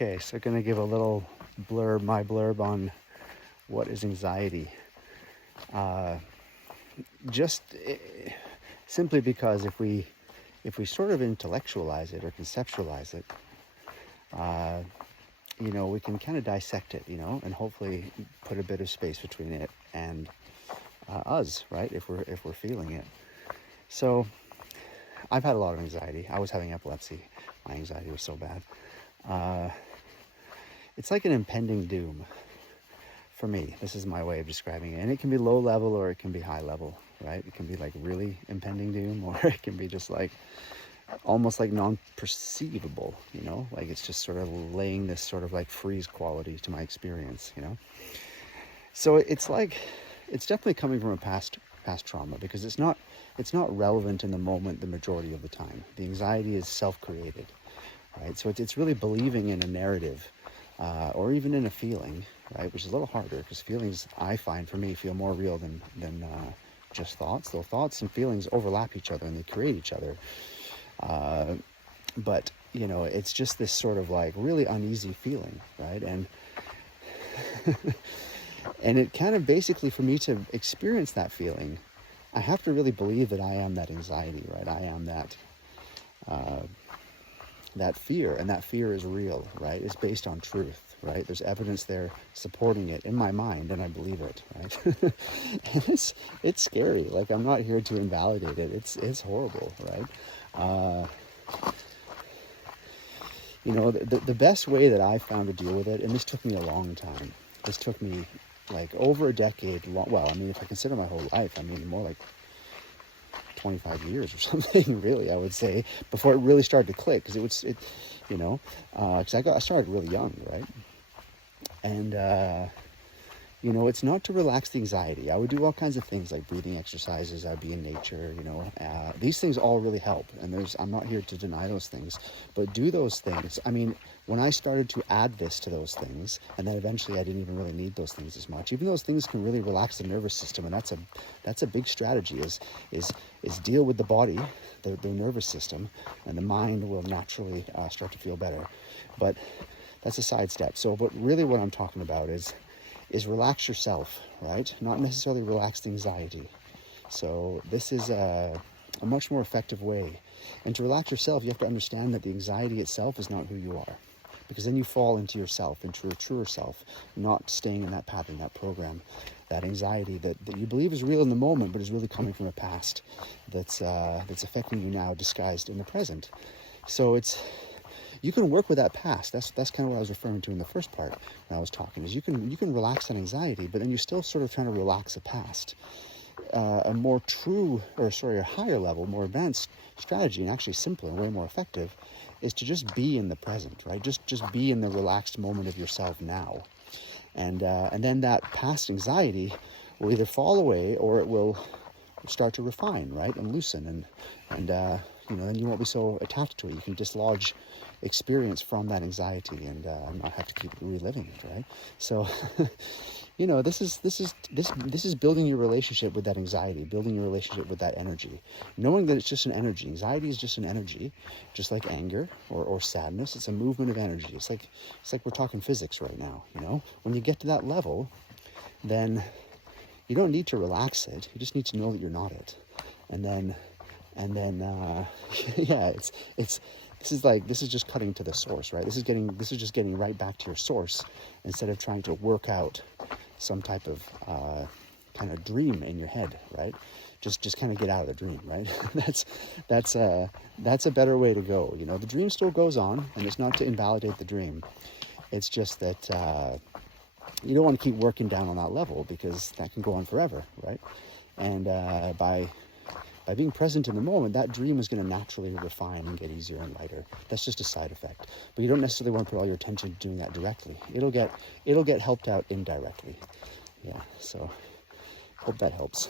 Okay, so I'm going to give a little blurb, my blurb on what is anxiety. Just simply because if we sort of intellectualize it or conceptualize it, we can kind of dissect it, and hopefully put a bit of space between it and us, right? If we're feeling it. So I've had a lot of anxiety. I was having epilepsy. My anxiety was so bad. It's like an impending doom for me. This is my way of describing it. And it can be low level or it can be high level, right? It can be like really impending doom, or it can be just like almost like non-perceivable, like it's just sort of laying this sort of like freeze quality to my experience, So it's definitely coming from a past trauma, because it's not relevant in the moment the majority of the time. The anxiety is self-created, right? So it's really believing in a narrative, or even in a feeling, right? Which is a little harder, because feelings, I find, for me, feel more real than just thoughts. Though thoughts and feelings overlap each other and they create each other. But it's just this sort of like really uneasy feeling, right? And and it kind of basically, for me to experience that feeling, I have to really believe that I am that anxiety, right? I am that fear, and that fear is real, right? It's based on truth, right? There's evidence there supporting it in my mind, and I believe it, right? And it's scary. Like, I'm not here to invalidate it. It's horrible, right? The best way that I found to deal with it, and this took me a long time. This took me like over a decade. Well, I mean, if I consider my whole life, I mean, more like 25 years or something, really, I would say, before it really started to click. Because because I started really young, right? And it's not to relax the anxiety. I would do all kinds of things like breathing exercises. I'd be in nature, these things all really help. And I'm not here to deny those things, but do those things. I mean, when I started to add this to those things, and then eventually I didn't even really need those things as much. Even those things can really relax the nervous system, and that's a big strategy. Is deal with the body, the nervous system, and the mind will naturally start to feel better. But that's a sidestep. But really, what I'm talking about is relax yourself, right? Not necessarily relax the anxiety. So this is a much more effective way. And to relax yourself, you have to understand that the anxiety itself is not who you are. Because then you fall into yourself, into your truer self, not staying in that pattern, that program, that anxiety that you believe is real in the moment, but is really coming from a past that's affecting you now, disguised in the present. So you can work with that past. That's kind of what I was referring to in the first part when I was talking, is you can relax that anxiety, but then you're still sort of trying to relax the past. A higher level, more advanced strategy, and actually simpler and way more effective, is to just be in the present, right? Just be in the relaxed moment of yourself now. And then that past anxiety will either fall away or it will start to refine, right? And loosen, and then you won't be so attached to it. You can dislodge experience from that anxiety and not have to keep reliving it, right? So, this is building your relationship with that anxiety, building your relationship with that energy, knowing that it's just an energy. Anxiety is just an energy, just like anger or sadness. It's a movement of energy. It's like we're talking physics right now. When you get to that level, then you don't need to relax it. You just need to know that you're not it, and then yeah, this is just cutting to the source, right? This is just getting right back to your source, instead of trying to work out some type of kind of dream in your head, right? Just kind of get out of the dream, right? that's a better way to go. The dream still goes on, and it's not to invalidate the dream. It's just that you don't want to keep working down on that level, because that can go on forever, right? And by being present in the moment, that dream is going to naturally refine and get easier and lighter. That's just a side effect. But you don't necessarily want to put all your attention doing that directly. It'll get helped out indirectly. Yeah, so hope that helps.